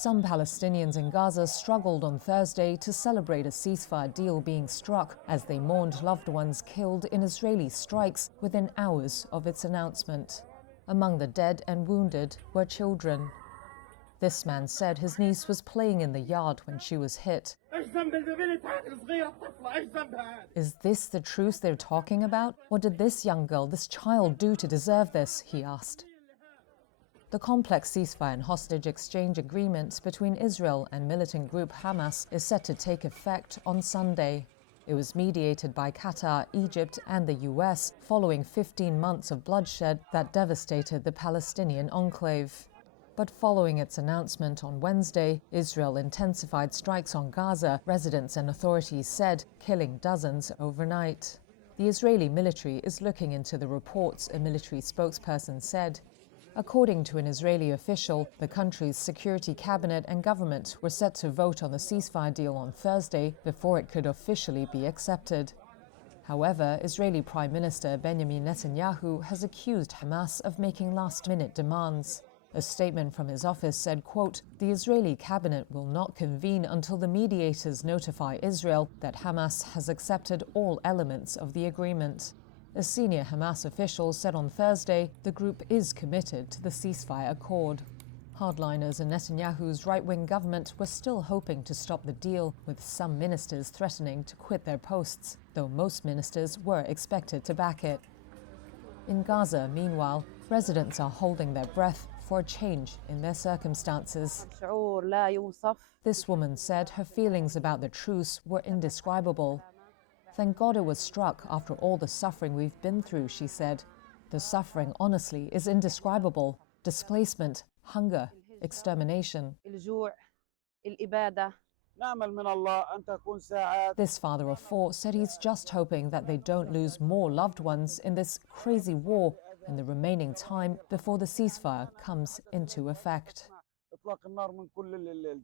Some Palestinians in Gaza struggled on Thursday to celebrate a ceasefire deal being struck as they mourned loved ones killed in Israeli strikes within hours of its announcement. Among the dead and wounded were children. This man said his niece was playing in the yard when she was hit. Is this the truce they're talking about? What did this young girl, this child, do to deserve this? He asked. The complex ceasefire and hostage exchange agreement between Israel and militant group Hamas is set to take effect on Sunday. It was mediated by Qatar, Egypt and the US following 15 months of bloodshed that devastated the Palestinian enclave. But following its announcement on Wednesday, Israel intensified strikes on Gaza, residents and authorities said, killing dozens overnight. The Israeli military is looking into the reports, a military spokesperson said. According to an Israeli official, the country's security cabinet and government were set to vote on the ceasefire deal on Thursday before it could officially be accepted. However, Israeli Prime Minister Benjamin Netanyahu has accused Hamas of making last-minute demands. A statement from his office said, quote, "The Israeli cabinet will not convene until the mediators notify Israel that Hamas has accepted all elements of the agreement." A senior Hamas official said on Thursday the group is committed to the ceasefire accord. Hardliners in Netanyahu's right-wing government were still hoping to stop the deal, with some ministers threatening to quit their posts, though most ministers were expected to back it. In Gaza, meanwhile, residents are holding their breath for a change in their circumstances. This woman said her feelings about the truce were indescribable. "Thank God it was struck after all the suffering we've been through," she said. "The suffering, honestly, is indescribable. Displacement, hunger, extermination." This father of four said he's just hoping that they don't lose more loved ones in this crazy war in the remaining time before the ceasefire comes into effect.